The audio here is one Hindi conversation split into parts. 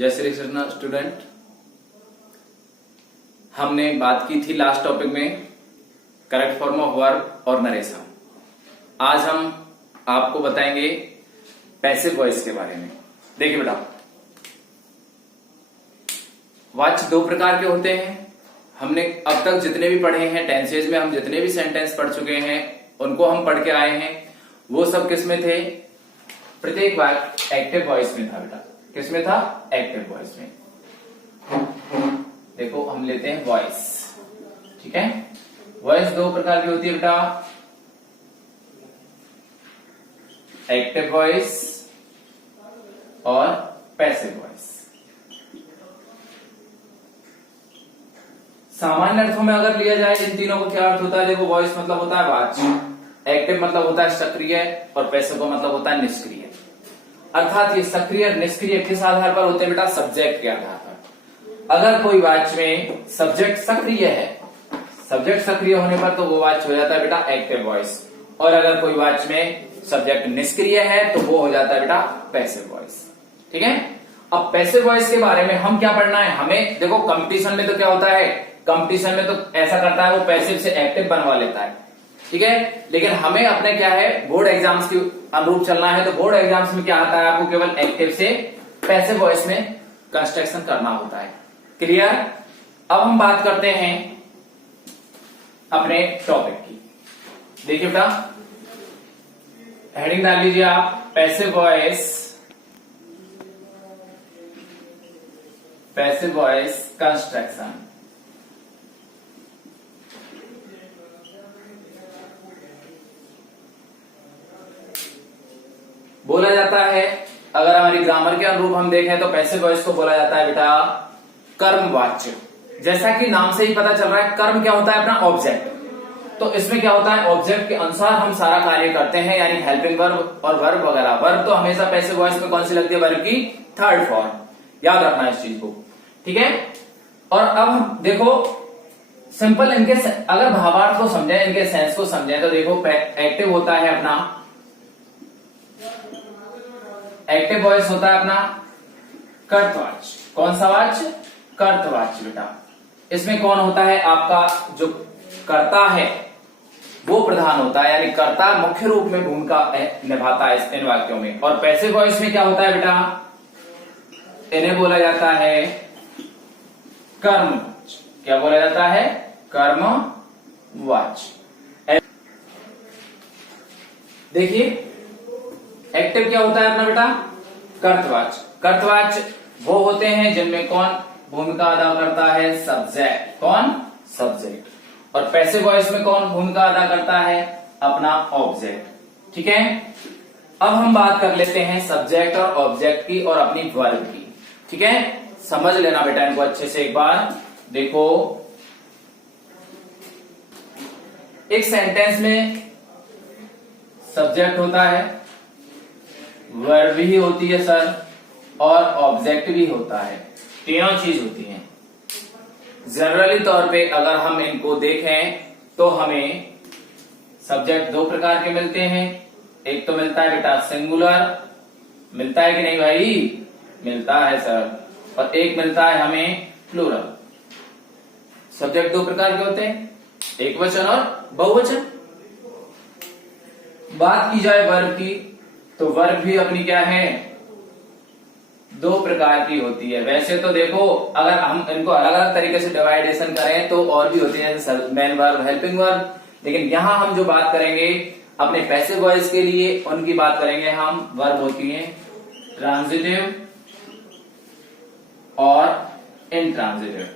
जय श्री कृष्ण स्टूडेंट। हमने बात की थी लास्ट टॉपिक में करेक्ट फॉर्म ऑफ वर्ब और नरेशन। आज हम आपको बताएंगे पैसिव वॉइस के बारे में। देखिए बेटा, वाच्य दो प्रकार के होते हैं। हमने अब तक जितने भी पढ़े हैं टेंसेज में, हम जितने भी सेंटेंस पढ़ चुके हैं उनको हम पढ़ के आए हैं। वो सब किस में थे? प्रत्येक वाक्य एक्टिव वॉइस में था बेटा। किस में था? एक्टिव वॉइस में। देखो हम लेते हैं वॉइस, ठीक है। वॉइस दो प्रकार की होती है बेटा, एक्टिव वॉइस और पैसिव वॉइस। सामान्य अर्थों में अगर लिया जाए इन तीनों को क्या अर्थ होता है? देखो, वॉइस मतलब होता है वाच्य, एक्टिव मतलब होता है सक्रिय और पैसिव का मतलब होता है निष्क्रिय। अर्थात ये सक्रिय और निष्क्रिय किस आधार पर होते हैं बेटा? सब्जेक्ट के आधार पर। अगर कोई वाक्य में सब्जेक्ट सक्रिय है, सब्जेक्ट सक्रिय होने पर तो वो वाक्य हो जाता है बेटा एक्टिव वॉइस, और अगर कोई वाक्य में सब्जेक्ट निष्क्रिय है तो वो हो जाता है बेटा पैसिव वॉइस, ठीक है। अब पैसिव वॉइस के बारे में हम क्या पढ़ना है? हमें देखो, कंपटीशन में तो क्या होता है, कंपटीशन में तो ऐसा करता है वो पैसिव से एक्टिव बनवा लेता है, ठीक है। लेकिन हमें अपने क्या है, बोर्ड एग्जाम्स के अनुरूप चलना है। तो बोर्ड एग्जाम्स में क्या आता है, आपको केवल एक्टिव से पैसिव वॉइस में कंस्ट्रक्शन करना होता है। क्लियर? अब हम बात करते हैं अपने टॉपिक की। देखिए बेटा, हेडिंग डाल लीजिए आप, passive voice, passive voice construction. बोला जाता है, अगर हमारी ग्रामर के अनुरूप हम देखें तो पैसिव वॉइस को बोला जाता है बेटा कर्मवाच्य। जैसा कि नाम से ही पता चल रहा है, कर्म क्या होता है? अपना ऑब्जेक्ट। तो इसमें क्या होता है, ऑब्जेक्ट के अनुसार हम सारा कार्य करते हैं, यानी हेल्पिंग वर्ब और वर्ब वगैरह। वर्ब तो हमेशा पैसिव वॉइस में कौन सी लगती है? वर्ब की थर्ड फॉर्म। याद रखना इस चीज को, ठीक है। और अब हम देखो सिंपल इनके अगर भावार्थ को समझें, इनके सेंस को समझें, तो देखो एक्टिव होता है अपना, एक्टिव वॉइस होता है अपना कर्तवाच्य। कौन सा वाच्य? कर्तवाच्य बेटा। इसमें कौन होता है? आपका जो कर्ता है वो प्रधान होता है, यानी कर्ता मुख्य रूप में भूमिका निभाता है इन वाक्यों में। और पैसिव वॉइस में क्या होता है बेटा? इन्हें बोला जाता है कर्म। क्या बोला जाता है? कर्मवाच्य। देखिए, एक्टिव क्या होता है अपना बेटा? कर्तवाच्य। कर्तवाच्य वो होते हैं जिनमें कौन भूमिका अदा करता है? सब्जेक्ट। कौन? सब्जेक्ट। और पैसिव वॉइस में कौन भूमिका अदा करता है? अपना ऑब्जेक्ट, ठीक है। अब हम बात कर लेते हैं सब्जेक्ट और ऑब्जेक्ट की और अपनी वर्ब की, ठीक है। समझ लेना बेटा इनको अच्छे से एक बार। देखो, एक सेंटेंस में सब्जेक्ट होता है, वर्ब भी होती है सर, और ऑब्जेक्ट भी होता है। तीनों चीज होती हैं। जनरली तौर पे अगर हम इनको देखें तो हमें सब्जेक्ट दो प्रकार के मिलते हैं। एक तो मिलता है बेटा सिंगुलर, मिलता है कि नहीं भाई? मिलता है सर। और एक मिलता है हमें प्लूरल। सब्जेक्ट दो प्रकार के होते हैं, एक वचन और बहुवचन। बात की जाए वर्ब की, तो वर्ब भी अपनी क्या है? दो प्रकार की होती है। वैसे तो देखो, अगर हम इनको अलग अलग तरीके से डिवाइडेशन करें तो और भी होती है, जैसे मेन वर्ब, हेल्पिंग वर्ब। लेकिन यहां हम जो बात करेंगे अपने पैसिव वॉइस के लिए, उनकी बात करेंगे हम। वर्ब होती है ट्रांजिटिव और इंट्रांजिटिव।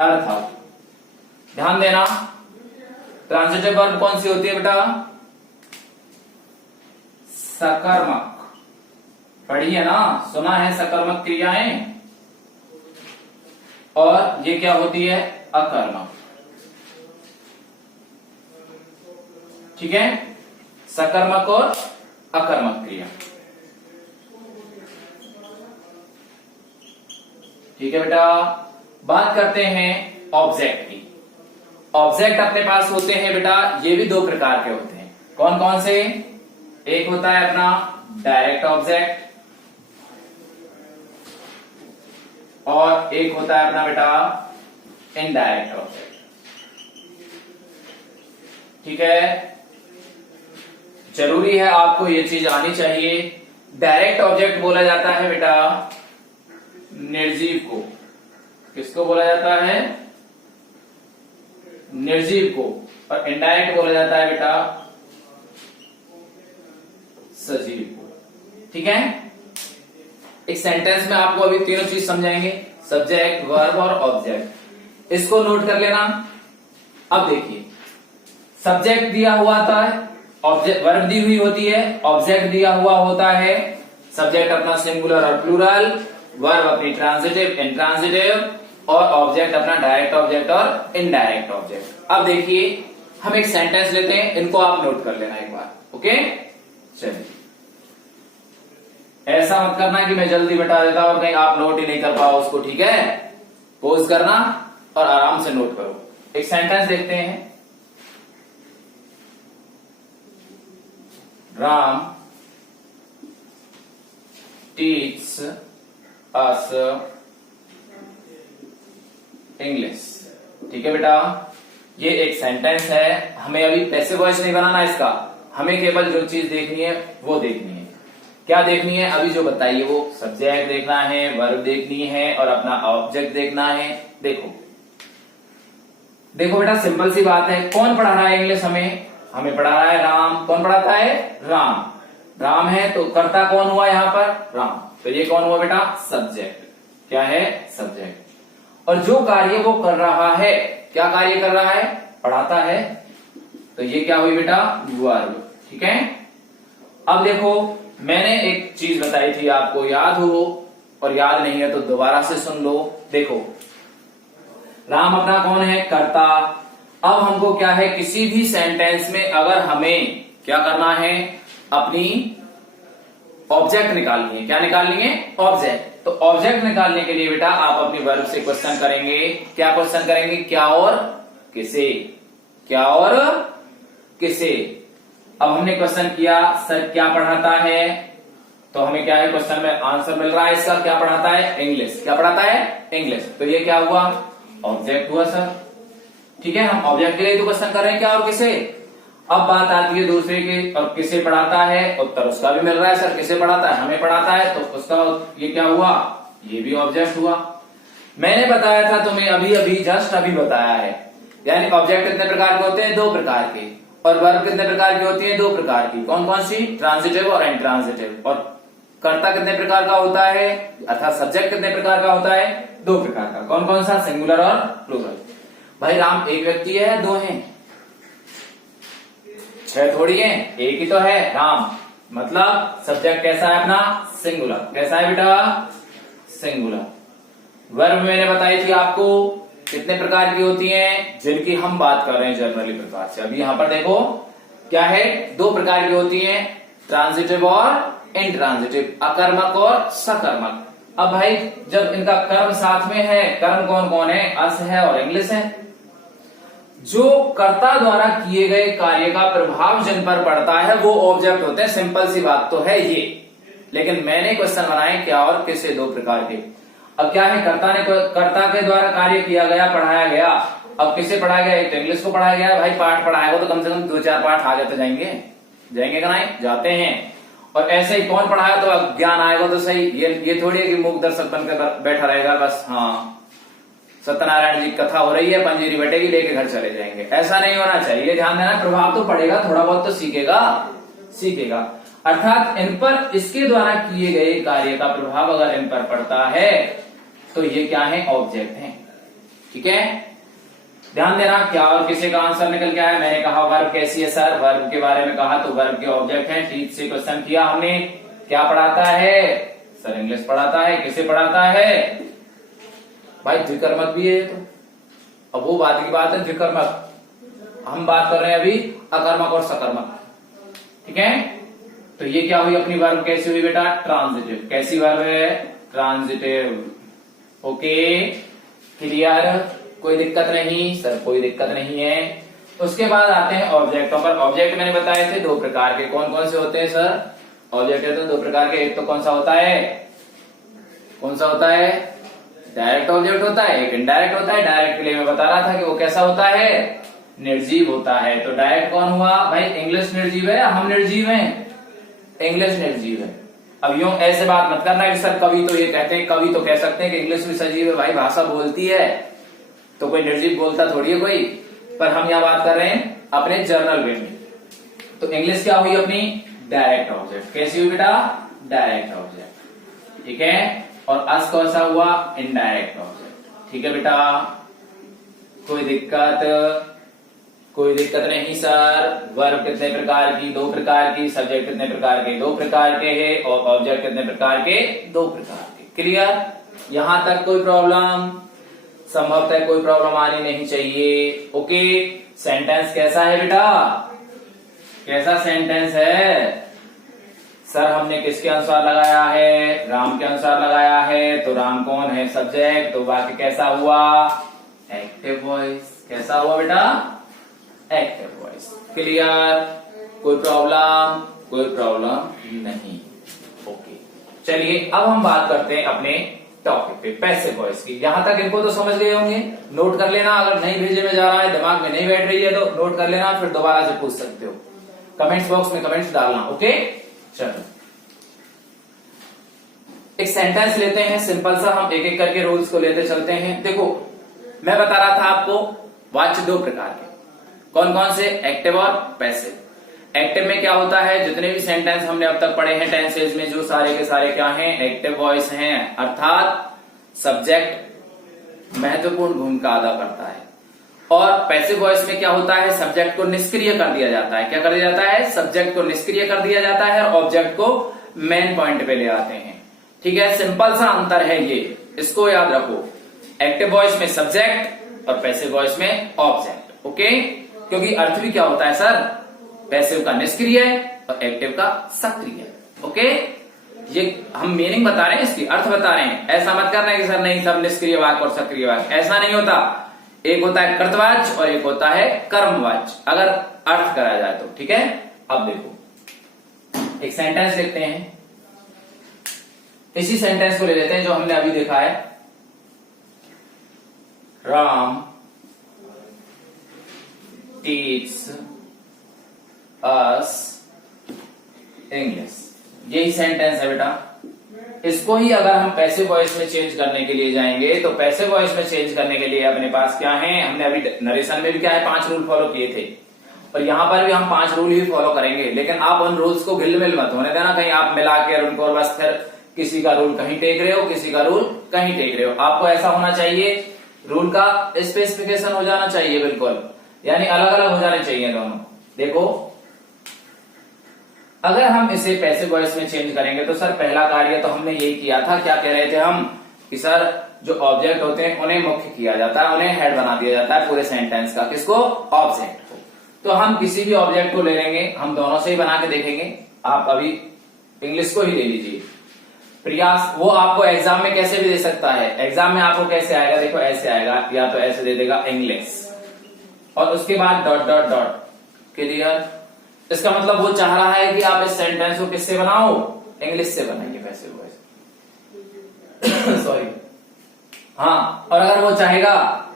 अर्थात ध्यान देना, ट्रांजिटिव वर्ब कौन सी होती है बेटा? सकर्मक। पढ़ी है ना, सुना है सकर्मक क्रियाएं। और ये क्या होती है? अकर्मक, ठीक है। सकर्मक और अकर्मक क्रिया, ठीक है बेटा। बात करते हैं ऑब्जेक्ट की। ऑब्जेक्ट अपने पास होते हैं बेटा, ये भी दो प्रकार के होते हैं। कौन कौन से? एक होता है अपना डायरेक्ट ऑब्जेक्ट और एक होता है अपना बेटा इनडायरेक्ट ऑब्जेक्ट। ठीक है, जरूरी है आपको ये चीज आनी चाहिए। डायरेक्ट ऑब्जेक्ट बोला जाता है बेटा निर्जीव को। किसको बोला जाता है? निर्जीव को। और इनडायरेक्ट बोला जाता है बेटा सजीव को। ठीक है, एक सेंटेंस में आपको अभी तीनों चीज समझाएंगे, सब्जेक्ट, वर्ब और ऑब्जेक्ट। इसको नोट कर लेना। अब देखिए, सब्जेक्ट दिया हुआ था, ऑब्जेक्ट वर्ब दी हुई होती है, ऑब्जेक्ट दिया हुआ होता है। सब्जेक्ट अपना सिंगुलर और प्लूरल, वर्ब अपनी ट्रांजिटिव, इंट्रांजिटिव और ऑब्जेक्ट अपना डायरेक्ट ऑब्जेक्ट और इनडायरेक्ट ऑब्जेक्ट। अब देखिए, हम एक सेंटेंस लेते हैं, इनको आप नोट कर लेना एक बार। ओके, चलिए, ऐसा मत करना कि मैं जल्दी बता देता हूं कहीं आप नोट ही नहीं कर पाओ उसको। ठीक है, पोज करना और आराम से नोट करो। एक सेंटेंस देखते हैं। Ram teach us English. ठीक है बेटा, ये एक सेंटेंस है। हमें अभी पैसिव वॉइस नहीं बनाना इसका, हमें केवल जो चीज देखनी है वो देखनी है। क्या देखनी है? अभी जो बताइए वो सब्जेक्ट देखना है, वर्ब देखनी है और अपना ऑब्जेक्ट देखना है। देखो देखो बेटा, सिंपल सी बात है। कौन पढ़ा रहा है इंग्लिश? हमें पढ़ा रहा है राम। कौन पढ़ाता है? राम। राम है तो कर्ता कौन हुआ यहाँ पर? राम। तो ये कौन हुआ बेटा? सब्जेक्ट। क्या है? सब्जेक्ट। और जो कार्य वो कर रहा है, क्या कार्य कर रहा है? पढ़ाता है। तो ये क्या हुई बेटा? वर्ब। ठीक है, अब देखो, मैंने एक चीज बताई थी आपको, याद हो और याद नहीं है तो दोबारा से सुन लो। देखो, राम अपना कौन है? कर्ता। अब हमको क्या है, किसी भी सेंटेंस में अगर हमें क्या करना है, अपनी ऑब्जेक्ट निकालनी है। क्या निकालनी है? ऑब्जेक्ट। तो ऑब्जेक्ट निकालने के लिए बेटा आप अपनी वर्ब से क्वेश्चन करेंगे। क्या क्वेश्चन करेंगे? क्या और किसे। क्या और किसे। अब हमने क्वेश्चन किया, सर क्या पढ़ाता है? तो हमें क्या है, क्वेश्चन में आंसर मिल रहा है इसका। क्या पढ़ाता है? इंग्लिश। क्या पढ़ाता है? इंग्लिश। तो ये क्या हुआ? ऑब्जेक्ट हुआ सर। ठीक है, हम ऑब्जेक्ट के लिए तो क्वेश्चन कर रहे हैं, क्या और किसे। अब बात आती है दूसरे की, और किसे पढ़ाता है? उत्तर उसका भी मिल रहा है सर। किसे पढ़ाता है? हमें पढ़ाता है। तो उसका ये क्या हुआ? ये भी ऑब्जेक्ट हुआ। मैंने बताया था तुम्हें अभी अभी, जस्ट अभी बताया है। यानी ऑब्जेक्ट कितने प्रकार के होते हैं? 2 प्रकार के। और वर्ब कितने प्रकार की होती है? 2 प्रकार की। कौन कौन सी? ट्रांजिटिव और इंट्रांजिटिव। और कर्ता कितने प्रकार का होता है, अर्थात सब्जेक्ट कितने प्रकार का होता है? 2 प्रकार का। कौन कौन सा? सिंगुलर और प्लूरल। भाई राम एक व्यक्ति है, 2 हैं? 6 थोड़ी है, एक ही तो है राम। मतलब सब्जेक्ट कैसा है अपना? सिंगुलर। कैसा है बेटा? सिंगुलर। वर्ब मैंने बताई थी आपको कितने प्रकार की होती हैं, जिनकी हम बात कर रहे हैं जनरली प्रकार से। अभी यहां पर देखो क्या है, 2 प्रकार की होती हैं, ट्रांजिटिव और इंट्रांजिटिव, अकर्मक और सकर्मक। अब भाई जब इनका कर्म साथ में है, कर्म कौन कौन है? अस है और इंग्लिश है। जो कर्ता द्वारा किए गए कार्य का प्रभाव जिन पर पड़ता है वो ऑब्जेक्ट होते हैं। सिंपल सी बात तो है ये। लेकिन मैंने क्वेश्चन बनाए क्या और किसे, 2 प्रकार के। अब क्या है, कर्ता के द्वारा कार्य किया गया, पढ़ाया गया। अब किसे पढ़ाया गया? एक तो इंग्लिश को पढ़ाया गया। भाई पाठ पढ़ाएगा तो कम से कम 2-4 पाठ आ जाते जाएंगे कि नहीं? जाते हैं। और ऐसे ही कौन पढ़ाया तो ज्ञान आएगा तो सही। ये थोड़ी है कि मूक दर्शक बनकर बैठा रहेगा बस, हाँ सत्यनारायण जी की कथा हो रही है, पंजीरी बैठेगी, लेके घर चले जाएंगे। ऐसा नहीं होना चाहिए। ध्यान देना, प्रभाव तो पड़ेगा, थोड़ा बहुत तो सीखेगा। अर्थात इन पर इसके द्वारा किए गए कार्य का प्रभाव अगर इन पर पड़ता है तो ये क्या है? ऑब्जेक्ट है। ठीक है, ध्यान देना। क्या और किसी का आंसर निकल के आया? मैंने कहा वर्ब कैसी है सर, वर्ब के बारे में कहा तो वर्ब के ऑब्जेक्ट है। टीच से क्वेश्चन किया हमने, क्या पढ़ाता है? सर इंग्लिश पढ़ाता है। किसे पढ़ाता है? भाई द्विकर्मक भी है तो। अब वो बात की बात है द्विकर्मक, हम बात कर रहे हैं अभी अकर्मक और सकर्मक। ठीक है, तो ये क्या हुई अपनी वर्ब? कैसी हुई बेटा? ट्रांजिटिव। कैसी वर्ब है? ट्रांजिटिव। Okay, clear? कोई दिक्कत नहीं सर, कोई दिक्कत नहीं है। उसके बाद आते हैं ऑब्जेक्टों पर। ऑब्जेक्ट मैंने बताए थे 2 प्रकार के। कौन कौन से होते हैं सर? ऑब्जेक्ट है तो दो प्रकार के, एक तो कौन सा होता है, कौन सा होता है, डायरेक्ट ऑब्जेक्ट होता है, एक इनडायरेक्ट होता है। डायरेक्ट के लिए मैं बता रहा था कि वो कैसा होता है, निर्जीव होता है। तो डायरेक्ट कौन हुआ भाई, इंग्लिश निर्जीव है या हम निर्जीव हैं, इंग्लिश निर्जीव है। अब यूं ऐसे बात मत करना कि सर कवि तो ये कहते हैं, कवि तो कह सकते हैं कि इंग्लिश भी सजीव है। भाई भाषा बोलती है तो कोई निर्जीव बोलता थोड़ी है कोई, पर हम यहाँ बात कर रहे हैं अपने जर्नल वे में। तो इंग्लिश क्या हुई अपनी, डायरेक्ट ऑब्जेक्ट। कैसी हुई बेटा, डायरेक्ट ऑब्जेक्ट, ठीक है। और अस कौन सा हुआ, इनडायरेक्ट ऑब्जेक्ट, ठीक है बेटा। कोई दिक्कत, कोई दिक्कत नहीं सर। वर्ब कितने प्रकार की, दो प्रकार की। सब्जेक्ट कितने प्रकार के, दो प्रकार के है। और ऑब्जेक्ट कितने प्रकार के, दो प्रकार के। क्लियर, यहां तक कोई प्रॉब्लम, संभवतः कोई प्रॉब्लम आनी नहीं चाहिए। ओके, सेंटेंस कैसा है बेटा, कैसा सेंटेंस है सर, हमने किसके अनुसार लगाया है, राम के अनुसार लगाया है। तो राम कौन है, सब्जेक्ट। तो वाक्य कैसा हुआ, एक्टिव वॉइस। कैसा हुआ बेटा, एक्टिव वॉइस। क्लियर, कोई प्रॉब्लम, कोई प्रॉब्लम नहीं। ओके, चलिए अब हम बात करते हैं अपने टॉपिक पे, पैसिव वॉइस की। यहां तक इनको तो समझ गए होंगे, नोट कर लेना। अगर नहीं भेजे में जा रहा है, दिमाग में नहीं बैठ रही है तो नोट कर लेना, फिर दोबारा से पूछ सकते हो। कमेंट्स बॉक्स में कमेंट्स डालना। ओके, चलो एक सेंटेंस लेते हैं सिंपल सा, हम एक एक करके रूल्स को लेते चलते हैं। देखो मैं बता रहा था आपको वाच्य दो प्रकार के, कौन कौन से, एक्टिव और पैसिव। एक्टिव में क्या होता है, जितने भी सेंटेंस हमने अब तक पढ़े हैं टेंसेज में, जो सारे के सारे क्या हैं, एक्टिव वॉइस हैं। अर्थात सब्जेक्ट महत्वपूर्ण भूमिका अदा करता है। और पैसिव वॉइस में क्या होता है, सब्जेक्ट को निष्क्रिय कर दिया जाता है। क्या कर दिया जाता है, सब्जेक्ट को निष्क्रिय कर दिया जाता है और ऑब्जेक्ट को मेन पॉइंट पे ले आते हैं। ठीक है, सिंपल सा अंतर है ये, इसको याद रखो। एक्टिव वॉइस में सब्जेक्ट और पैसिव वॉइस में ऑब्जेक्ट। ओके, क्योंकि अर्थ भी क्या होता है सर, पैसिव का निष्क्रिय और एक्टिव का सक्रिय। ओके, ये हम मीनिंग बता रहे हैं, इसकी अर्थ बता रहे हैं। ऐसा मत करना कि सर नहीं सब निष्क्रिय वाक्य और सक्रिय वाक्य, ऐसा नहीं होता। एक होता है कर्तवाच्य और एक होता है कर्मवाच्य, अगर अर्थ करा जाए तो। ठीक है, अब देखो एक सेंटेंस लिखते हैं, इसी सेंटेंस को ले लेते हैं जो हमने अभी देखा है। राम टीच अस इंग्लिश, यही सेंटेंस है बेटा। इसको ही अगर हम पैसिव वॉइस में चेंज करने के लिए जाएंगे तो पैसिव वॉइस में चेंज करने के लिए अपने पास क्या है, हमने अभी नरेशन में भी क्या है, 5 रूल फॉलो किए थे और यहां पर भी हम 5 रूल ही फॉलो करेंगे। लेकिन आप उन रूल्स को गिल-मिल मत होने देना, कहीं आप मिला के उनको और बस फिर किसी का रूल कहीं टेक रहे हो, किसी का रूल कहीं टेक रहे हो। आपको ऐसा होना चाहिए, रूल का स्पेसिफिकेशन हो जाना चाहिए बिल्कुल, यानी अलग अलग हो जाने चाहिए दोनों। देखो अगर हम इसे पैसिव वॉइस में चेंज करेंगे तो सर पहला कार्य तो हमने यही किया था, क्या कह रहे थे हम कि सर जो ऑब्जेक्ट होते हैं उन्हें मुख्य किया जाता है, उन्हें हेड बना दिया जाता है पूरे सेंटेंस का। किसको, ऑब्जेक्ट को। तो हम किसी भी ऑब्जेक्ट को ले लेंगे, हम दोनों से ही बना के देखेंगे। आप अभी इंग्लिश को ही ले लीजिए, प्रयास वो आपको एग्जाम में कैसे भी दे सकता है। एग्जाम में आपको कैसे आएगा, देखो ऐसे आएगा, या तो ऐसे दे देगा इंग्लिश और उसके बाद डॉट डॉट डॉट। क्लियर, इसका मतलब वो चाह रहा है कि आप इस सेंटेंस को किससे बनाओ, इंग्लिश से बनाइए पैसिव वॉइस। सॉरी, हाँ। और अगर वो चाहेगा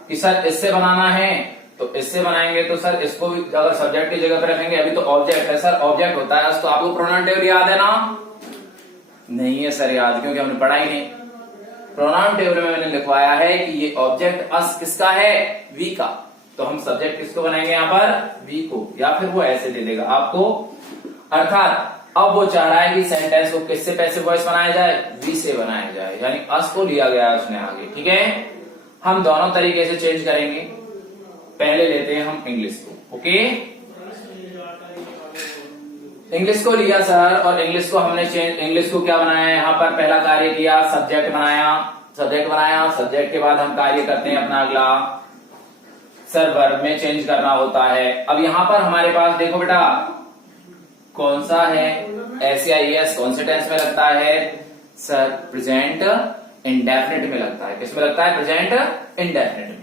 कि सर इससे बनाना है तो इससे बनाएंगे, तो सर इसको भी अगर सब्जेक्ट की जगह पर रखेंगे, अभी तो ऑब्जेक्ट है सर, ऑब्जेक्ट होता है तो आपको प्रोनाउन टेबल याद है ना, नहीं है सर याद, क्योंकि हमने पढ़ा ही नहीं। प्रोनाउन टेबल में मैंने लिखवाया है कि ये ऑब्जेक्ट अस किसका है, वी का, तो हम सब्जेक्ट किसको बनाएंगे यहाँ पर, वी को, या फिर वो ऐसे दे देगा आपको। अर्थात अब वो चाह रहा है कि सेंटेंस को किससे पैसिव वॉइस बनाया जाए, वी से बनाया जाए, यानी अस को लिया गया उसने आगे। ठीक है, हम दोनों तरीके से चेंज करेंगे। पहले लेते हैं हम इंग्लिश को। ओके, इंग्लिश को लिया सर और इंग्लिश को हमने चेंज, इंग्लिश को क्या बनाया यहाँ पर, पहला कार्य किया सब्जेक्ट बनाया, सब्जेक्ट बनाया। सब्जेक्ट के बाद हम कार्य करते हैं अपना अगला, सर वर्ब में चेंज करना होता है। अब यहां पर हमारे पास देखो बेटा कौन सा है, SAIS कौन से टेंस में लगता है सर, प्रेजेंट इंडेफिनिट में लगता है। किसमें लगता है, प्रेजेंट इंडेफिनिट में।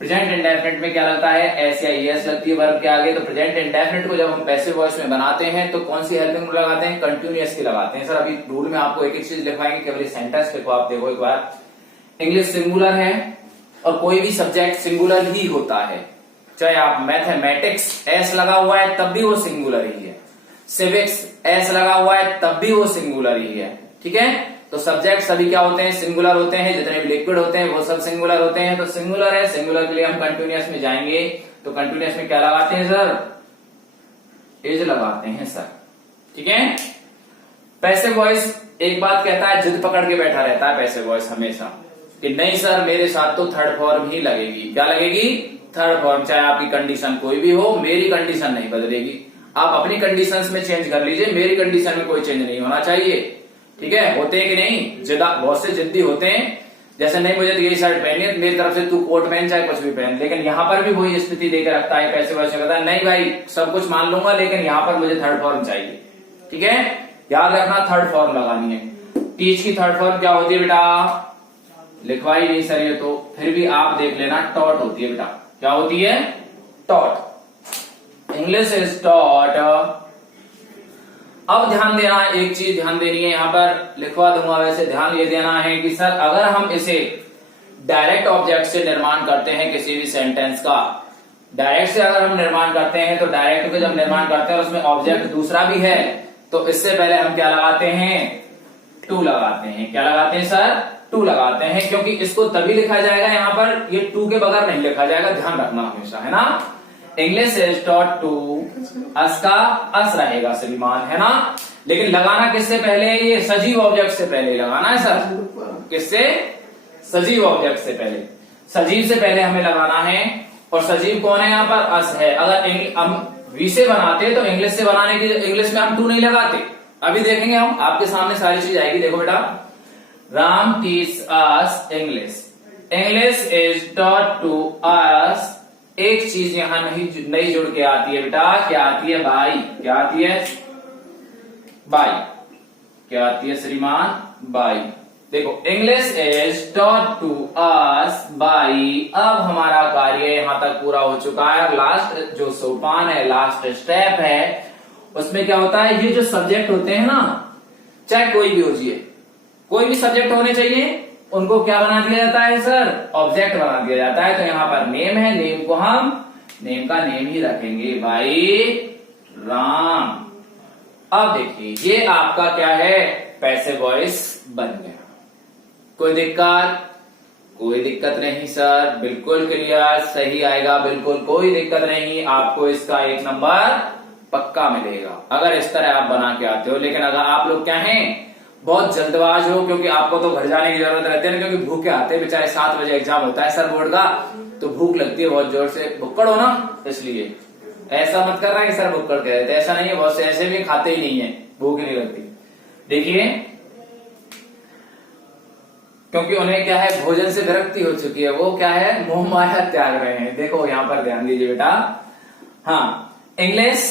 प्रेजेंट इंडेफिनिट में क्या लगता है, एस या ईएस लगती है वर्ब के आगे। तो प्रेजेंट इंडेफिनिट को जब हम पैसिव वॉइस में बनाते हैं तो कौन सी हेल्पिंग रूल लगाते हैं, कंटिन्यूअस की लगाते हैं। सर अभी रूल में आपको एक एक चीज लिखवाएंगे, केवल सेंटेंस लिखो आप। देखो एक बार, इंग्लिश सिंगुलर है और कोई भी सब्जेक्ट सिंगुलर ही होता है, चाहे आप मैथमेटिक्स एस लगा हुआ है तब भी वो सिंगुलर ही है, सिविक्स एस लगा हुआ है तब भी वो सिंगुलर ही है। ठीक है, तो सब्जेक्ट सभी क्या होते हैं, सिंगुलर होते हैं। जितने भी लिक्विड होते हैं वो सब सिंगुलर होते हैं। तो सिंगुलर है, सिंगुलर के लिए हम कंटिन्यूअस में जाएंगे। तो कंटिन्यूअस में क्या लगाते हैं सर, इज लगाते हैं सर। ठीक है, पैसिव वॉइस एक बात कहता है, जिद पकड़ के बैठा रहता है पैसिव वॉइस हमेशा कि नहीं सर मेरे साथ तो थर्ड फॉर्म ही लगेगी। क्या लगेगी, थर्ड फॉर्म। चाहे आपकी कंडीशन कोई भी हो, मेरी कंडीशन नहीं बदलेगी। आप अपनी कंडीशंस में चेंज कर लीजिए, मेरी कंडीशन में कोई चेंज नहीं होना चाहिए। ठीक है, होते हैं कि नहीं, जिदा बहुत से जिद्दी होते हैं, जैसे नहीं मुझे तो यही शर्ट पहनी है, मेरी तरफ से तू कोट पहन चाहे कुछ भी पहन। लेकिन यहाँ पर भी वही स्थिति देकर रखता है पैसे वैसे, कहता है नहीं भाई सब कुछ मान लूंगा लेकिन यहाँ पर मुझे थर्ड फॉर्म चाहिए। ठीक है, याद रखना थर्ड फॉर्म लगानी है। टीच की थर्ड फॉर्म क्या होती है बेटा, लिखवाई नहीं सर ये तो, फिर भी आप देख लेना, टॉट होती है बेटा। क्या होती है, टॉट। English is taught. अब ध्यान देना, एक चीज ध्यान देनी है, यहां पर लिखवा दूंगा, वैसे ध्यान ये देना है कि सर अगर हम इसे डायरेक्ट ऑब्जेक्ट से निर्माण करते हैं किसी भी सेंटेंस का, डायरेक्ट से अगर हम निर्माण करते हैं तो डायरेक्ट का जब निर्माण करते हैं और उसमें ऑब्जेक्ट दूसरा भी है तो इससे पहले हम क्या लगाते हैं, टू लगाते हैं। क्या लगाते हैं सर, टू लगाते हैं, क्योंकि इसको तभी लिखा जाएगा, यहां पर ये टू के बगैर नहीं लिखा जाएगा, ध्यान रखना हमेशा, है ना। इंग्लिश इज टॉट टू, अस का अस रहेगा श्रीमान, है ना। लेकिन लगाना किससे पहले, ये सजीव ऑब्जेक्ट से पहले लगाना है सर। किससे, सजीव ऑब्जेक्ट से पहले, सजीव से पहले हमें लगाना है। और सजीव कौन है यहाँ पर, अस है। अगर हम वी से बनाते तो इंग्लिश से बनाने की, इंग्लिश में हम टू नहीं लगाते। अभी देखेंगे हम, आपके सामने सारी चीज आएगी। देखो बेटा, Ram teach us English, English is taught to us. एक चीज यहां नहीं जुड़ के आती है बेटा, क्या आती है, बाई। क्या आती है, बाई। क्या आती है श्रीमान, बाई। देखो, English is taught to us by. अब हमारा कार्य यहां तक पूरा हो चुका है। लास्ट जो सोपान है, लास्ट स्टेप है, उसमें क्या होता है, ये जो सब्जेक्ट होते हैं ना, चाहे कोई भी हो जाइए, कोई भी सब्जेक्ट होने चाहिए, उनको क्या बना दिया जाता है सर, ऑब्जेक्ट बना दिया जाता है। तो यहाँ पर नेम है, नेम को हम नेम का नेम ही रखेंगे, भाई राम। अब देखिए ये आपका क्या है, पैसिव वॉइस बन गया। कोई दिक्कत, कोई दिक्कत नहीं सर, बिल्कुल क्लियर, सही आएगा, बिल्कुल कोई दिक्कत नहीं। आपको इसका 1 नंबर पक्का मिलेगा अगर इस तरह आप बना के आते हो। लेकिन अगर आप लोग क्या हैं, बहुत जल्दबाज हो, क्योंकि आपको तो घर जाने की जरूरत रहती है ना, क्योंकि भूखे आते हैं बेचारे, 7 बजे एग्जाम होता है सर बोर्ड का, तो भूख लगती है बहुत जोर से, भुक्कड़ हो ना, इसलिए ऐसा मत करना कि सर भुक्कड़ कह रहे थे, ऐसा नहीं है। बहुत से ऐसे भी खाते ही नहीं है, भूख नहीं लगती। देखिए, क्योंकि उन्हें क्या है, भोजन से विरक्ति हो चुकी है, वो क्या है, मोह माया त्याग रहे हैं। देखो यहां पर ध्यान दीजिए बेटा। हाँ, इंग्लिश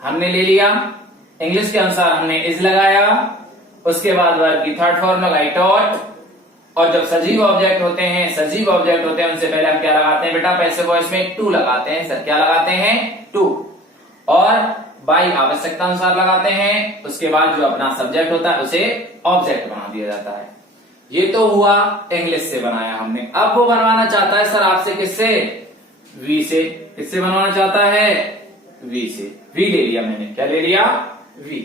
हमने ले लिया, इंग्लिश के अनुसार हमने इज लगाया, उसके बाद वर्ब की थर्ड फॉर्म लगाई टॉट। और जब सजीव ऑब्जेक्ट होते हैं, सजीव ऑब्जेक्ट होते हैं, उनसे पहले हम क्या लगाते हैं बेटा, पैसिव वॉइस में टू लगाते हैं सर। क्या लगाते हैं, टू। और बाई आवश्यकता अनुसार लगाते हैं। उसके बाद जो अपना सब्जेक्ट होता है उसे ऑब्जेक्ट बना दिया जाता है। ये तो हुआ इंग्लिश से बनाया हमने। अब वो बनवाना चाहता है सर आपसे किससे, वी से। किससे बनवाना चाहता है, वी से। वी ले लिया मैंने, क्या ले लिया, वी।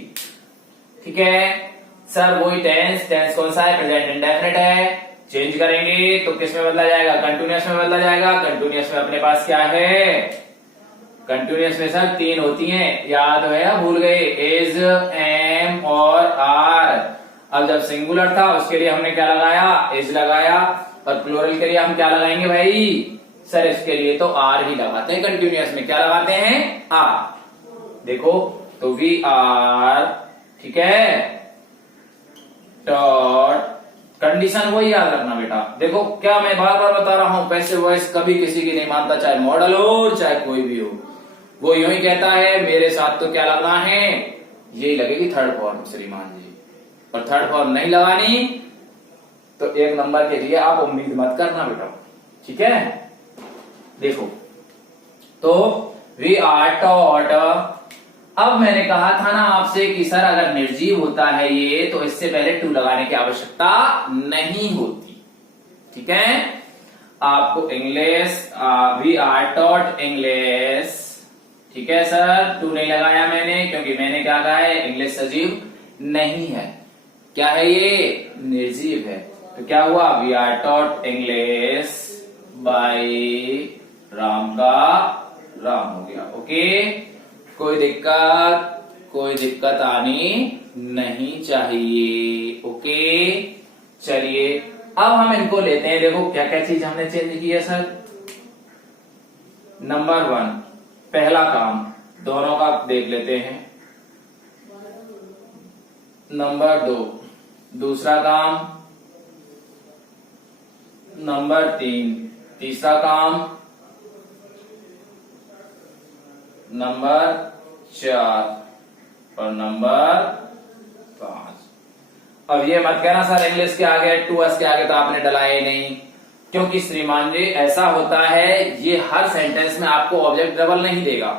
ठीक है सर, वही टेंस, टेंस कौन सा है, प्रेजेंट इंडेफिनिट है। चेंज करेंगे तो किस में बदला जाएगा, कंटिन्यूअस में बदला जाएगा। कंटिन्यूअस में अपने पास क्या है, कंटिन्यूअस में सर 3 होती हैं, याद है या भूल गए, इज, एम और आर। अब जब सिंगुलर था उसके लिए हमने क्या लगाया, इज लगाया, और प्लूरल के लिए हम क्या लगाएंगे भाई सर, इसके लिए तो आर ही लगाते हैं। कंटिन्यूअस में क्या लगाते हैं, आर। देखो तो वी आर, ठीक है, डॉट, कंडीशन वही याद रखना बेटा। देखो क्या मैं बार बार बता रहा हूं, पैसिव वॉइस कभी किसी की नहीं मानता, चाहे मॉडल हो चाहे कोई भी हो, वो यूं ही कहता है मेरे साथ तो क्या लगना है, यही लगेगी थर्ड फॉर्म श्रीमान जी। और थर्ड फॉर्म नहीं लगानी तो 1 नंबर के लिए आप उम्मीद मत करना बेटा, ठीक है। देखो, तो वी आर टॉट। अब मैंने कहा था ना आपसे कि सर अगर निर्जीव होता है ये तो इससे पहले टू लगाने की आवश्यकता नहीं होती। ठीक है, आपको English, we are taught English. ठीक है सर, टू नहीं लगाया मैंने क्योंकि मैंने क्या कहा है, इंग्लिश सजीव नहीं है। क्या है ये, निर्जीव है। तो क्या हुआ, we are taught English by Ram का राम हो गया। ओके, कोई दिक्कत आनी नहीं चाहिए। ओके, चलिए अब हम इनको लेते हैं। देखो क्या क्या चीज हमने चेंज की है सर। नंबर 1 पहला काम दोनों का देख लेते हैं। नंबर 2 दूसरा काम। नंबर 3 तीसरा काम। नंबर 4 और नंबर 5। अब ये मत कहना सर इंग्लिश के आगे, टू एस के आगे तो आपने डलाए नहीं, क्योंकि श्रीमान जी ऐसा होता है ये हर सेंटेंस में आपको ऑब्जेक्ट डबल नहीं देगा।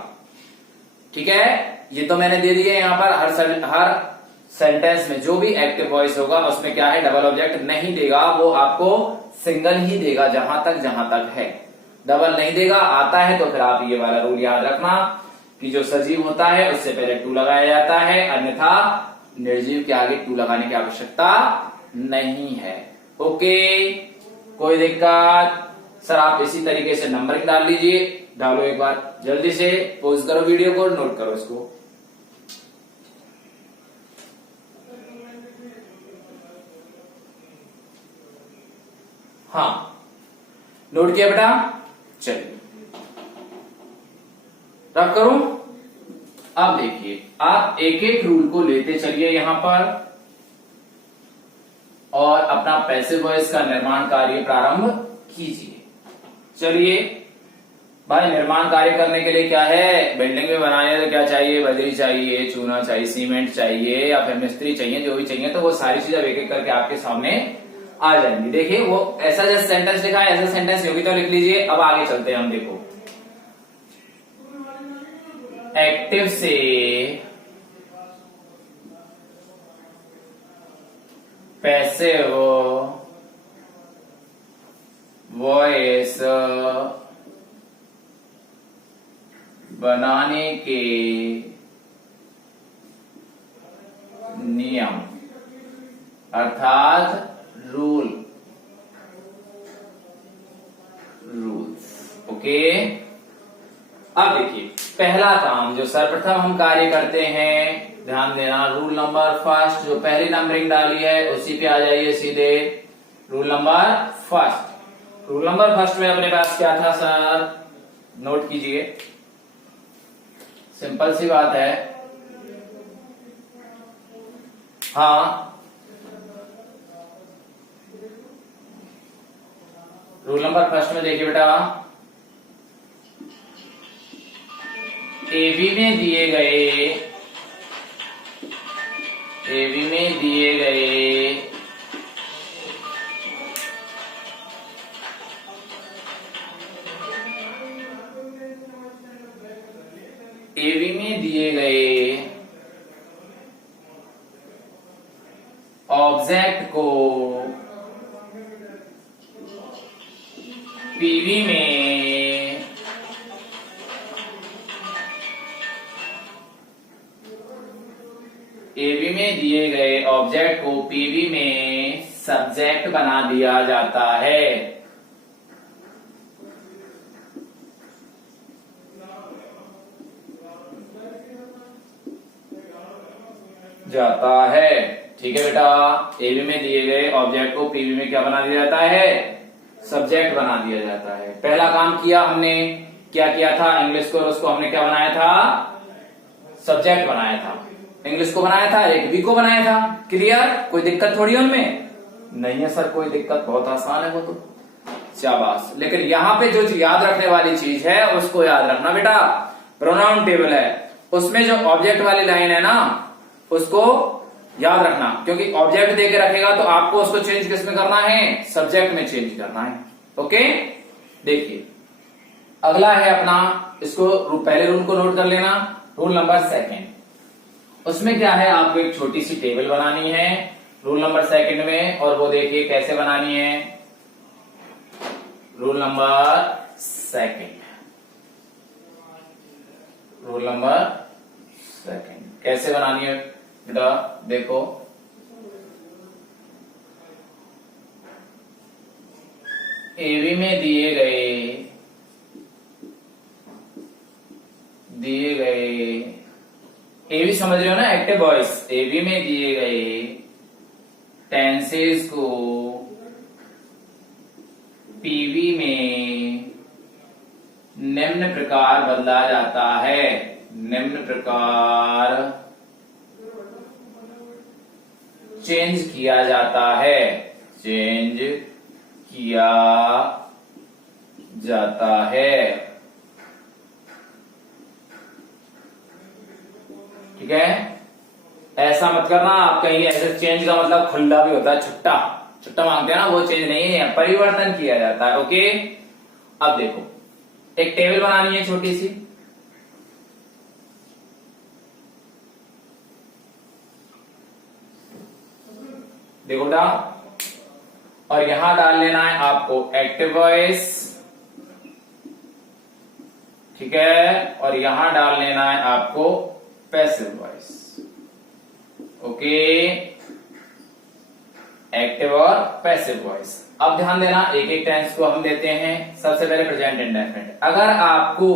ठीक है, ये तो मैंने दे दिया यहाँ पर, हर सेंटेंस में जो भी एक्टिव वॉइस होगा उसमें क्या है, डबल ऑब्जेक्ट नहीं देगा, वो आपको सिंगल ही देगा जहां तक है, डबल नहीं देगा। आता है तो फिर आप ये वाला रूल याद रखना कि जो सजीव होता है उससे पहले टू लगाया जाता है, अन्यथा निर्जीव के आगे टू लगाने की आवश्यकता नहीं है। ओके, कोई दिक्कत। सर आप इसी तरीके से नंबरिंग डाल लीजिए, डालो एक बार जल्दी से, पॉज करो वीडियो को, नोट करो इसको। हाँ, नोट किया बेटा, चलिए रब करूं। अब देखिए, आप एक एक रूल को लेते चलिए यहां पर और अपना पैसिव वॉइस का निर्माण कार्य प्रारंभ कीजिए। चलिए भाई, निर्माण कार्य करने के लिए क्या है, बिल्डिंग में बनाने तो क्या चाहिए, बजरी चाहिए, चूना चाहिए, सीमेंट चाहिए या फिर मिस्त्री चाहिए, जो भी चाहिए, तो वो सारी चीजें एक एक करके आपके सामने आ जाएंगी। देखिए वो ऐसा जैसे सेंटेंस लिखा है, ऐसा सेंटेंस योगी तो लिख लीजिए। अब आगे चलते हैं हम। देखो, एक्टिव से पैसिव वॉइस बनाने के नियम अर्थात रूल्स। ओके, अब देखिए पहला काम जो सर्वप्रथम हम कार्य करते हैं, ध्यान देना, रूल नंबर फर्स्ट, जो पहली नंबरिंग डाली है उसी पे आ जाइए सीधे। रूल नंबर फर्स्ट में अपने पास क्या था सर, नोट कीजिए, सिंपल सी बात है। हाँ, रूल नंबर फर्स्ट में देखिए बेटा, एबी में दिए गए ऑब्जेक्ट को पीवी में दिए गए ऑब्जेक्ट को पीवी में सब्जेक्ट बना दिया जाता है। ठीक है बेटा, एबी में दिए गए ऑब्जेक्ट को पीवी में क्या बना दिया जाता है, सब्जेक्ट बना दिया जाता है। पहला काम किया हमने, क्या किया था, इंग्लिश को और उसको हमने क्या बनाया था, सब्जेक्ट बनाया था। इंग्लिश को बनाया था, एक बी को बनाया था। क्लियर, कोई दिक्कत थोड़ी है उनमें, नहीं है सर कोई दिक्कत, बहुत आसान है वो तो, शाबाश। लेकिन यहाँ पे जो याद रखने वाली चीज है उसको याद रखना बेटा, प्रोनाउन टेबल है उसमें जो ऑब्जेक्ट वाली लाइन है ना उसको याद रखना, क्योंकि ऑब्जेक्ट देके रखेगा तो आपको उसको चेंज किसमें करना है, सब्जेक्ट में चेंज करना है। ओके, देखिए अगला है अपना, इसको पहले रूल को नोट कर लेना, रूल नंबर सेकंड। उसमें क्या है, आपको एक छोटी सी टेबल बनानी है रूल नंबर सेकंड में, और वो देखिए कैसे बनानी है। Rule number second, rule number second कैसे बनानी है बेटा, देखो एबी में दिए गए एबी समझ रहे हो ना, एक्टिव वॉइस, एबी में दिए गए टेंसेस को पीवी में निम्न प्रकार बदला जाता है, निम्न प्रकार चेंज किया जाता है, चेंज किया जाता है। ठीक है, ऐसा मत करना आप कहीं, ऐसे चेंज का मतलब खुला भी होता है, छुट्टा छुट्टा मांगते हैं ना, वो चेंज नहीं है, परिवर्तन किया जाता है। ओके, अब देखो एक टेबल बनानी है छोटी सी, देखो बेटा, और यहां डाल लेना है आपको एक्टिव वॉइस, ठीक है, और यहां डाल लेना है आपको पैसिव वॉइस। ओके, एक्टिव और पैसिव वॉइस। अब ध्यान देना, एक एक टेंस को हम देते हैं। सबसे पहले प्रेजेंट इंडेफिनिट, अगर आपको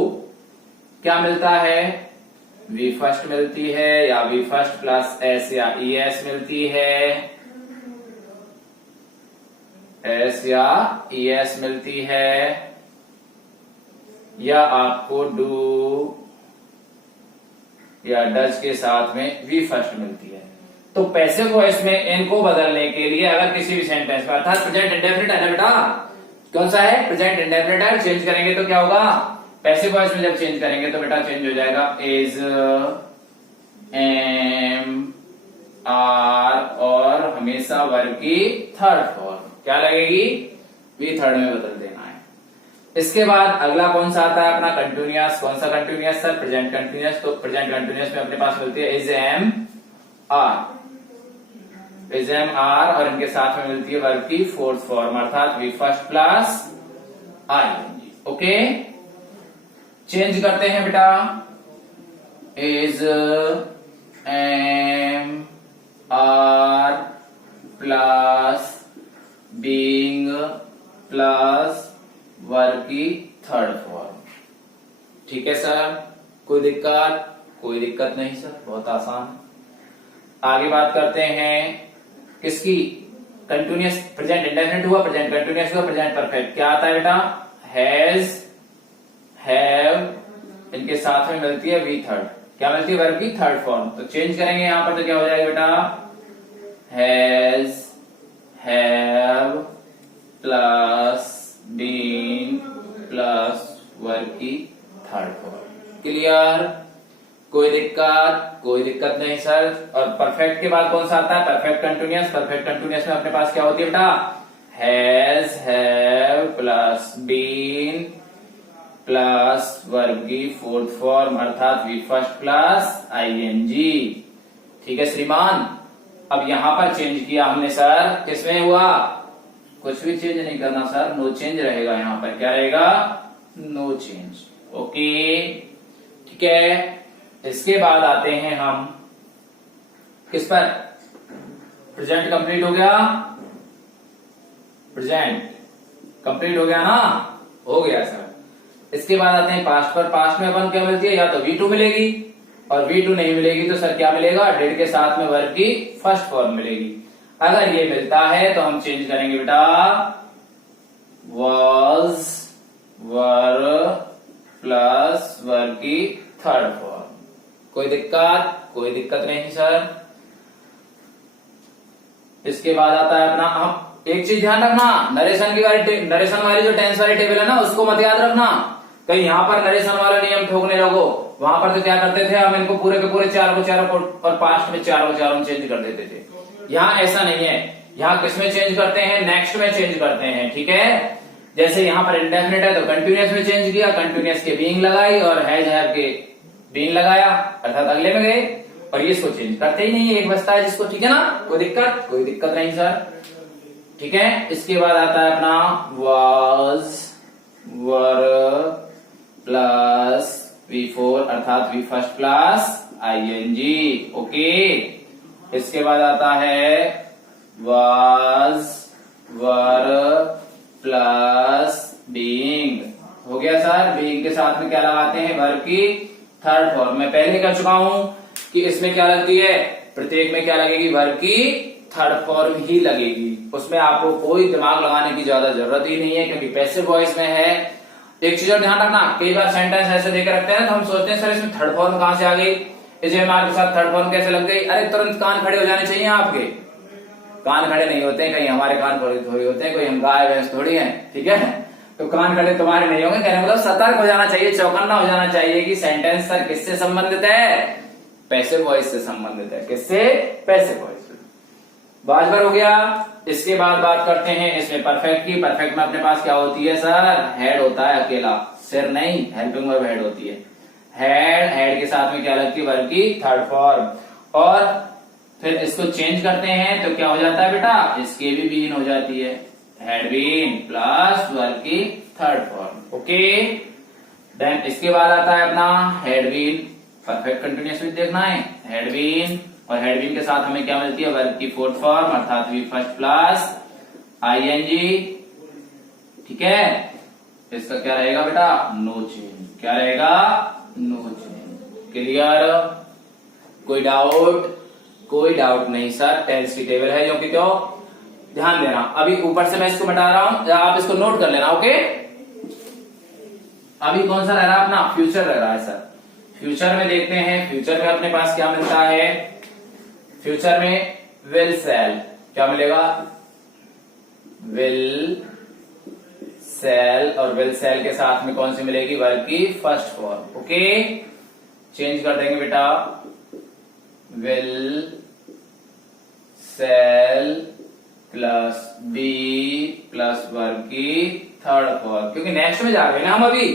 क्या मिलता है, वी फर्स्ट मिलती है, या वी फर्स्ट प्लस एस या ई एस मिलती है, एस या ई एस मिलती है, या आपको डू या डज के साथ में वी फर्स्ट मिलती है, तो पैसिव वॉइस में इनको बदलने के लिए अगर किसी भी सेंटेंस में, अर्थात प्रेजेंट इंडेफिनिट है ना बेटा, कौन सा है, प्रेजेंट इंडेफिनिट है, चेंज करेंगे तो क्या होगा, पैसिव वॉइस में जब चेंज करेंगे तो बेटा चेंज हो जाएगा इज, एम, आर, और हमेशा वर्ब की थर्ड फॉर्म क्या लगेगी, वी थर्ड में बदल देना है। इसके बाद अगला कौन सा आता है अपना, कंटिन्यूअस। कौन सा कंटिन्यूअस सर, प्रेजेंट कंटिन्यूअस। तो प्रेजेंट कंटिन्यूअस में अपने पास मिलती है is am are, is am are, और इनके साथ में मिलती है वर्ब की फोर्थ फॉर्म, अर्थात V first plus I. Okay, change करते हैं बेटा, is am are plus being plus verb की थर्ड फॉर्म। ठीक है सर, कोई दिक्कत, कोई दिक्कत नहीं सर, बहुत आसान। आगे बात करते हैं किसकी, कंटिन्यूअस, प्रेजेंट इंडेफिनिट हुआ, प्रेजेंट कंटिन्यूअस हुआ, प्रेजेंट परफेक्ट क्या आता है बेटा, हैज, हैव, इनके साथ में मिलती है वी थर्ड, क्या मिलती है, वर्ब की थर्ड फॉर्म। तो चेंज करेंगे यहां पर तो क्या हो जाएगा बेटा, has, have plus been plus verb की थर्ड फॉर्म। क्लियर, कोई दिक्कत, कोई दिक्कत नहीं सर। और परफेक्ट के बाद कौन सा आता है, परफेक्ट कंटिन्यूअस। परफेक्ट कंटिन्यूअस में अपने पास क्या होती है बेटा, has, have plus been plus verb की फोर्थ फॉर्म, अर्थात वी फर्स्ट प्लस आईएनजी। ठीक है श्रीमान, अब यहां पर चेंज किया हमने सर, किसमें हुआ, कुछ भी चेंज नहीं करना सर, नो चेंज रहेगा यहां पर, क्या रहेगा, नो चेंज। ओके, ठीक है। इसके बाद आते हैं हम किस पर, प्रेजेंट कंप्लीट हो गया, प्रेजेंट कंप्लीट हो गया ना, हो गया सर। इसके बाद आते हैं पास्ट पर। पास्ट में अपन क्या मिलती है, या तो V2 मिलेगी, और V2 नहीं मिलेगी तो सर क्या मिलेगा, डिड के साथ में वर्ब की फर्स्ट फॉर्म मिलेगी। अगर ये मिलता है तो हम चेंज करेंगे बेटा, वॉज, वर्ब प्लस वर्ब की थर्ड फॉर्म। कोई दिक्कत, कोई दिक्कत नहीं सर। इसके बाद आता है अपना, हम एक चीज ध्यान रखना, नरेशन वाली जो टेंस वाली टेबल है ना, उसको मत याद रखना, कहीं यहां पर नरेशन वाला नियम ठोकने लगो। वहां पर तो क्या करते थे हम, इनको पूरे के पूरे चार को और पास्ट में चार को चेंज कर देते थे। यहाँ ऐसा नहीं है, यहाँ किसमें चेंज करते हैं, नेक्स्ट में चेंज करते हैं। ठीक है, जैसे यहाँ पर इंडेफिनिट है तो कंटिन्यूअस में चेंज किया, कंटिन्यूअस के बीइंग लगाई और हैज हैव के बीइंग लगाया, अर्थात अगले में गए और ये इसको चेंज करते ही नहीं है, एक बचता है जिसको, ठीक है ना, कोई दिक्कत नहीं सर, ठीक है। इसके बाद आता है अपना वाज, वर प्लस V4 अर्थात V first plus ING, okay. इसके बाद आता है वाज, वर प्लस बीइंग, हो गया सर। बीइंग के साथ में क्या लगाते हैं, वर्ब की थर्ड फॉर्म। मैं पहले कह चुका हूं कि इसमें क्या लगती है, प्रत्येक में क्या लगेगी, वर्ब की थर्ड फॉर्म ही लगेगी, उसमें आपको कोई दिमाग लगाने की ज्यादा जरूरत ही नहीं है, क्योंकि पैसिव वॉइस में है। एक चीज और ध्यान रखना, कई बार सेंटेंस ऐसे देकर रखते हैं ना, तो हम सोचते हैं सर इसमें थर्ड फॉर्म कहां से आ गई, इजेमार के साथ थर्ड फॉर्म कैसे लग गई। अरे तुरंत कान खड़े हो जाने चाहिए आपके, कान खड़े नहीं होते हैं, कहीं हमारे कान थोड़ी होते हैं, कोई हम गाय भैंस थोड़ी हैं, ठीक है। तो कान खड़े तुम्हारे नहीं होंगे, कहने मतलब सतर्क हो जाना चाहिए, चौकन्ना हो जाना चाहिए कि सेंटेंस सर किससे संबंधित है, पैसिव वॉइस से संबंधित है। किससे, पैसिव वॉइस से। बाजबर हो गया। इसके बाद बात करते हैं इसमें परफेक्ट की। परफेक्ट में अपने पास क्या होती है सर, हेड होता है अकेला, सिर नहीं, हेल्पिंग वर्ब हेड होती है। हेड के साथ में क्या लगती है, वर्ब की थर्ड फॉर्म। और फिर इसको चेंज करते हैं तो क्या हो जाता है बेटा, इसके भी बीन हो जाती है, हेड बीन प्लस वर्ब की थर्ड फॉर्म, ओके। देन इसके बाद आता है अपना had been, perfect continuous with देखना है, हेड बीन, और हेड बीन के साथ हमें क्या मिलती है, वर्ब की फोर्थ फॉर्म अर्थात वी फर्स्ट प्लस ING, ठीक है। इसका क्या रहेगा बेटा, नो चेंज, क्या रहेगा, नो चेंज। क्लियर, कोई डाउट, कोई डाउट नहीं सर, टेंस की टेबल है, क्योंकि क्यों, ध्यान देना, अभी ऊपर से मैं इसको मिटा रहा हूं, आप इसको नोट कर लेना, ओके। अभी कौन सा रह रहा है अपना, फ्यूचर रह रहा है सर। फ्यूचर में देखते हैं, फ्यूचर में अपने पास क्या मिलता है, फ्यूचर में विल सेल, क्या मिलेगा, विल सेल, और विल सेल के साथ में कौन सी मिलेगी, वर्ब की फर्स्ट फॉर्म, ओके। चेंज कर देंगे बेटा, will shall plus be plus verb की थर्ड फॉर्म, क्योंकि नेक्स्ट में जा रहे हैं ना हम अभी,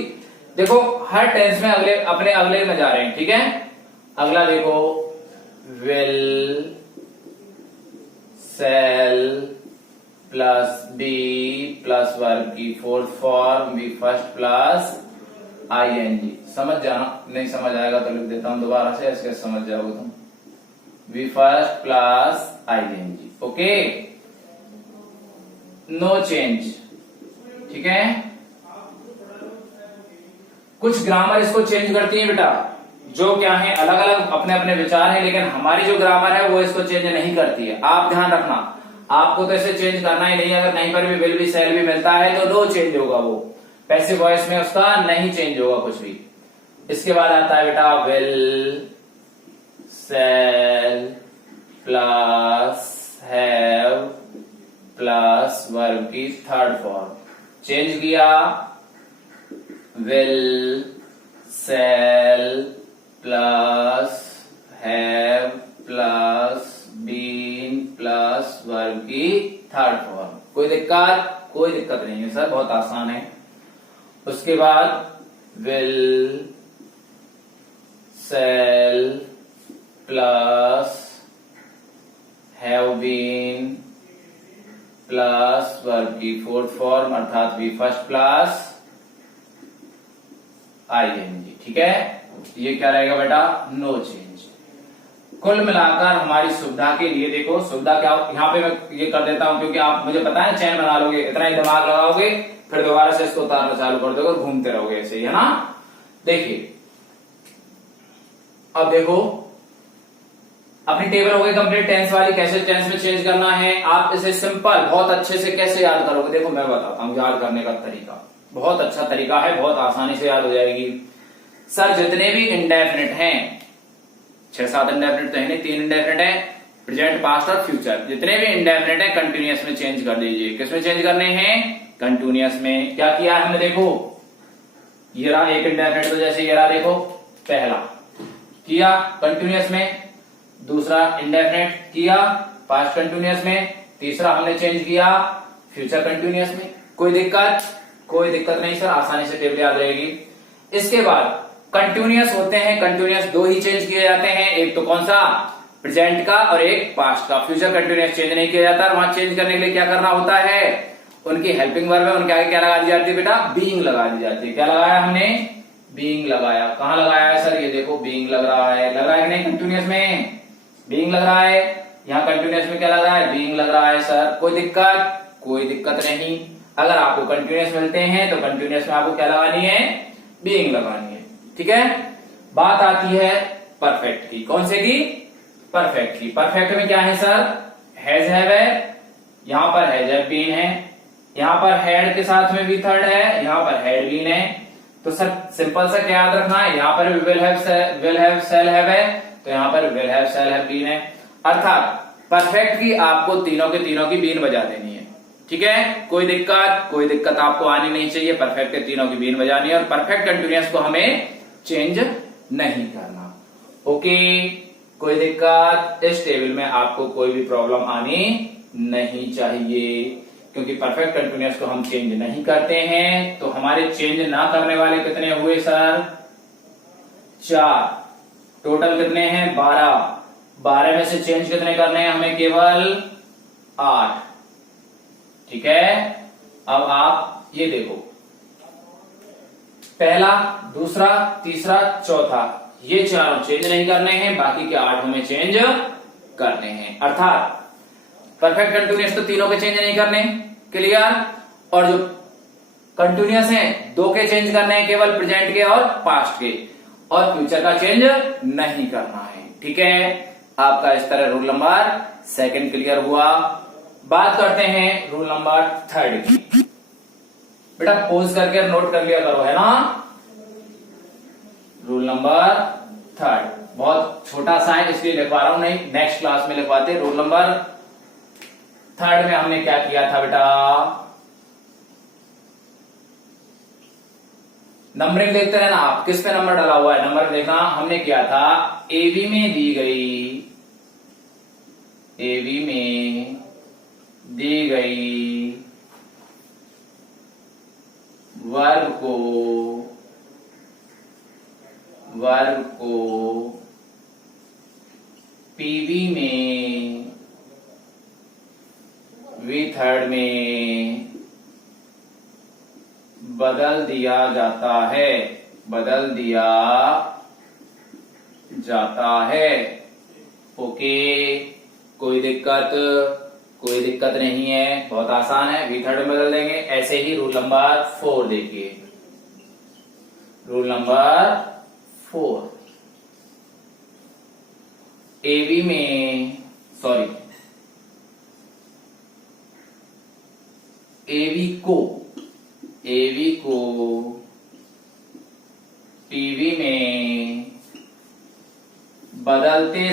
देखो हर टेंस में अपने अगले में जा रहे हैं, ठीक है। अगला देखो, will shall plus be plus verb की fourth form be first plus ING। समझ जाना, नहीं समझ आएगा तो लिख देता हूं दोबारा से, ऐसे समझ जाओगे तुम, V first plus ING, okay. No change, ठीक है। कुछ ग्रामर इसको चेंज करती है बेटा, जो क्या है, अलग अलग अपने अपने विचार हैं, लेकिन हमारी जो ग्रामर है वो इसको चेंज नहीं करती है। आप ध्यान रखना, आपको तो इसे चेंज करना ही नहीं, अगर कहीं पर भी विल भी सेल भी मिलता है तो नो चेंज होगा, वो पैसिव वॉइस में उसका नहीं चेंज होगा कुछ भी। इसके बाद आता है बेटा will shall plus have plus verb की थर्ड फॉर्म, चेंज किया, will shall plus have plus been plus verb की थर्ड फॉर्म। कोई दिक्कत नहीं है सर, बहुत आसान है। उसके बाद will shall plus have been plus verb की फोर्थ फॉर्म अर्थात वी फर्स्ट प्लस ING, ठीक है। ये क्या रहेगा बेटा, नो चेंज। कुल मिलाकर हमारी सुविधा के लिए, देखो सुविधा क्या, यहाँ पे मैं ये कर देता हूं क्योंकि आप मुझे पता है चैन बना लोगे, इतना ही दिमाग लगाओगे, फिर दोबारा से इसको उतारना चालू कर दोगे, घूमते रहोगे ऐसे ही, है ना। देखिए अब देखो अपनी टेबल हो गई कंप्लीट टेंस वाली, कैसे टेंस में चेंज करना है। आप इसे सिंपल बहुत अच्छे से कैसे याद करोगे, देखो मैं बताता हूं याद करने का तरीका, बहुत अच्छा तरीका है, बहुत आसानी से याद हो जाएगी। सर जितने भी इंडेफिनिट हैं, 6-7 इंडेफिनिट तो है नहीं, 3 इंडेफिनिट है, प्रेजेंट पास्ट और फ्यूचर, जितने भी इंडेफिनिट है कंटिन्यूअस में चेंज कर दीजिए। किसमें चेंज करने हैं, कंटिन्यूअस में। क्या किया हमने, देखो ये रहा एक इंडेफिनिट, तो जैसे ये रहा देखो, पहला किया कंटिन्यूअस में, दूसरा इंडेफिनिट किया पास्ट कंटिन्यूअस में, तीसरा हमने चेंज किया फ्यूचर कंटिन्यूअस में। कोई दिक्कत, कोई दिक्कत नहीं सर, आसानी से टेबल याद रहेगी। इसके बाद कंटिन्यूअस होते हैं, कंटिन्यूअस दो ही चेंज किए जाते हैं, एक तो कौन सा, प्रेजेंट का और एक पास्ट का। फ्यूचर कंटिन्यूअस चेंज नहीं किया जाता, वहां चेंज करने के लिए क्या करना होता है, उनकी हेल्पिंग वर्ब है, उनके आगे क्या लगा दी जाती है बेटा, बीइंग लगा दी जाती है। क्या लगाया हमने, बीइंग लगाया। कहां लगाया है सर, ये देखो बीइंग लग रहा है, लग रहा है कि नहीं, कंटिन्यूअस में बीइंग लग रहा है, यहाँ कंटिन्यूअस में क्या लग रहा है, बीइंग लग रहा है सर। कोई दिक्कत, कोई दिक्कत नहीं। अगर आपको कंटिन्यूअस मिलते हैं तो कंटिन्यूअस में आपको क्या लगानी है, बीइंग लगानी है, ठीक है। बात आती है परफेक्ट की, कौन से की, परफेक्ट की। परफेक्ट में क्या है सर, हैज हैव है, यहां पर हैज हैव बीन है, यहां पर हैड के साथ में भी थर्ड है, यहां पर हैड बीन है। तो सर सिंपल सा क्या याद रखना है, यहां पर विल हैव शैल हैव है, तो यहां पर will have shall have been है। अर्थात परफेक्ट की आपको तीनों के तीनों की बीन बजा देनी है, ठीक है। कोई दिक्कत आपको आनी नहीं चाहिए, परफेक्ट के तीनों की बीन बजानी है और परफेक्ट कंटिन्यूअस को हमें चेंज नहीं करना। ओके, कोई दिक्कत, इस टेबल में आपको कोई भी प्रॉब्लम आनी नहीं चाहिए, क्योंकि परफेक्ट कंटिन्यूअस को हम चेंज नहीं करते हैं। तो हमारे चेंज ना करने वाले कितने हुए सर, 4, टोटल कितने हैं, 12। 12 में से चेंज कितने करने हैं हमें, केवल 8, ठीक है। अब आप ये देखो, पहला, दूसरा, तीसरा, चौथा, ये चारों चेंज नहीं करने हैं, बाकी के 8 में चेंज करने हैं। अर्थात परफेक्ट कंटिन्यूअस तो तीनों के चेंज नहीं करने, क्लियर। और जो कंटिन्यूअस हैं 2 के चेंज करने हैं, केवल प्रेजेंट के और पास्ट के, और फ्यूचर का चेंज नहीं करना है, ठीक है। आपका इस तरह रूल नंबर 2 क्लियर हुआ। बात करते हैं रूल नंबर 3 की। बेटा पोज करके नोट कर लिया करो, है ना। रूल नंबर 3 बहुत छोटा सा है, इसलिए लिखवा रहा हूं, नहीं नेक्स्ट क्लास में लिखवाते। रूल नंबर 3 में हमने क्या किया था बेटा, नंबरिंग देखते रहना आप, किस पे नंबर डाला हुआ है, नंबर देखना। हमने किया था, एबी में दी गई वर्ब को पीवी में वी थर्ड में बदल दिया जाता है, ओके। कोई दिक्कत नहीं है, बहुत आसान है, वी थर्ड में बदल देंगे। ऐसे ही रूल नंबर 4 देखिए, रूल नंबर 4, एवी को पीवी में बदलते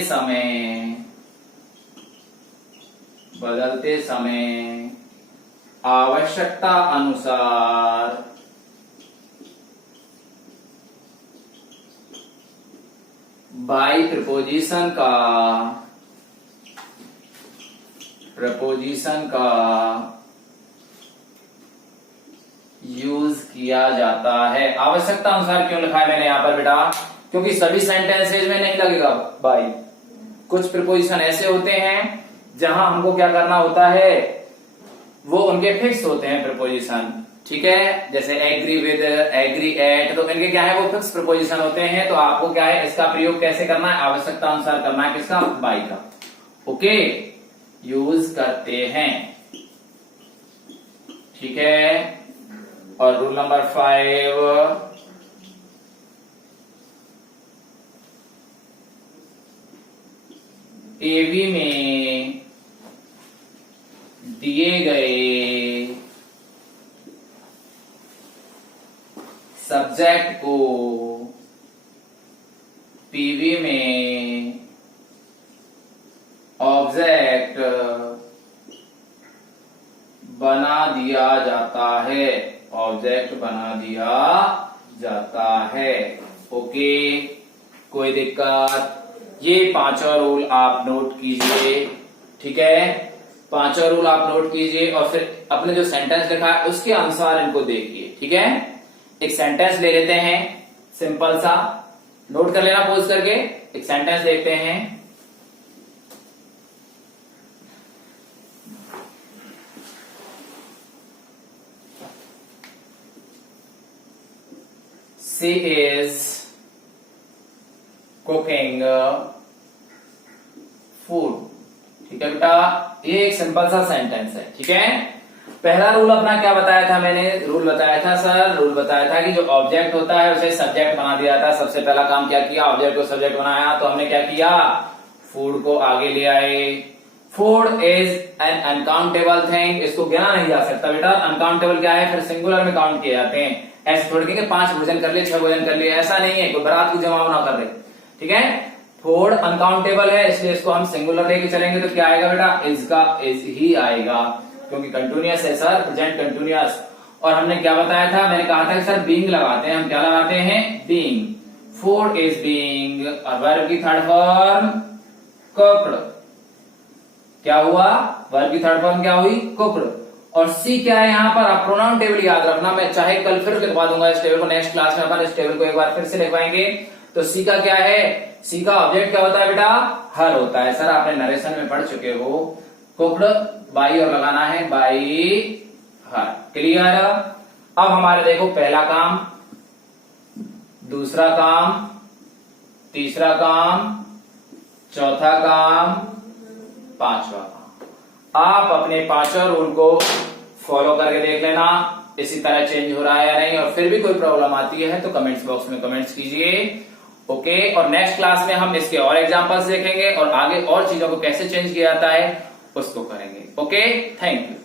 समय आवश्यकता अनुसार बाई प्रपोजिशन का यूज किया जाता है। आवश्यकता अनुसार क्यों लिखा है मैंने यहां पर बेटा, क्योंकि सभी सेंटेंसेज में नहीं लगेगा बाई। कुछ प्रीपोजिशन ऐसे होते हैं जहां हमको क्या करना होता है, वो उनके फिक्स होते हैं प्रीपोजिशन, ठीक है। जैसे एग्री विद, एग्री एट, तो इनके क्या है, वो फिक्स प्रीपोजिशन होते हैं। तो आपको क्या है, इसका प्रयोग कैसे करना है, आवश्यकता अनुसार करना है, किसका, बाई का, ओके, यूज करते हैं, ठीक है। और रूल नंबर 5, एवी में दिए गए सब्जेक्ट को पीवी में ऑब्जेक्ट बना दिया जाता है, ओके। कोई दिक्कत, ये 5 रूल आप नोट कीजिए, ठीक है। 5 रूल आप नोट कीजिए और फिर अपने जो सेंटेंस लिखा है उसके अनुसार इनको देखिए, ठीक है। एक सेंटेंस ले लेते हैं सिंपल सा, नोट कर लेना पोज करके। एक सेंटेंस देखते हैं, शी इज कुकिंग फूड। ठीक है बेटा, ये एक सिंपल सा सेंटेंस है। ठीक है, पहला रूल अपना क्या बताया था मैंने? रूल बताया था सर, रूल बताया था कि जो ऑब्जेक्ट होता है उसे सब्जेक्ट बना दिया था। सबसे पहला काम क्या किया? ऑब्जेक्ट को सब्जेक्ट बनाया। तो हमने क्या किया? फूड को आगे ले आए। Food is an uncountable thing, इसको गिना नहीं जा सकता बेटा। अनकाउंटेबल क्या है? फिर सिंगुलर में काउंट किए जाते हैं। ऐसे थोड़ी कि 5 भोजन कर लिए, 6 भोजन कर लिए, ऐसा नहीं है। कोई बारात की जमाव ना कर रहे। ठीक है, फूड अनकाउंटेबल है, इसलिए इसको हम सिंगुलर लेके चलेंगे। तो क्या आएगा बेटा? इज का इज ही आएगा, क्योंकि कंटिन्यूअस है सर, प्रेजेंट कंटिन्यूअस। और हमने क्या बताया था? मैंने कहा था कि सर बीइंग लगाते हैं। हम क्या लगाते हैं? बीइंग। फूड इज बीइंग, और वर्ब की थर्ड फॉर्म कुक्ड। क्या हुआ? वर्ब की थर्ड फॉर्म क्या हुई? कुक्ड। और सी क्या है यहाँ पर? आप प्रोनाउन टेबल याद रखना। मैं चाहे कल फिर लिखवा दूंगा इस टेबल को, नेक्स्ट क्लास में अपन इस टेबल को एक बार फिर से लिखवाएंगे। तो सी का क्या है? सी का ऑब्जेक्ट क्या होता है बेटा? हर होता है। सर आपने नरेशन में पढ़ चुके हो, कुक्ड बाई और लगाना है बाई हर। क्लियर? अब हमारे देखो पहला काम, दूसरा काम, तीसरा काम, चौथा काम, पांचवा काम। आप अपने पांचों रूल को फॉलो करके देख लेना इसी तरह चेंज हो रहा है या नहीं। और फिर भी कोई प्रॉब्लम आती है तो कमेंट्स बॉक्स में कमेंट्स कीजिए। ओके, और नेक्स्ट क्लास में हम इसके और एग्जांपल्स देखेंगे और आगे और चीजों को कैसे चेंज किया जाता है उसको करेंगे। Okay, thank you.